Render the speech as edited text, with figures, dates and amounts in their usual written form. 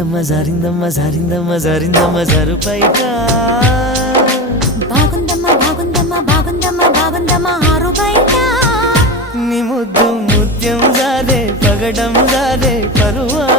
జారిందమ్మ జారిందమ్మ జారిందమ్మ జారు బయట బాగుందమ్మా బాగుందమ్మా బాగుందమ్మా బాగుందమ్మా ఆరు బయట నీ ముద్దు ముత్యం జారే పగడం జారే పరువా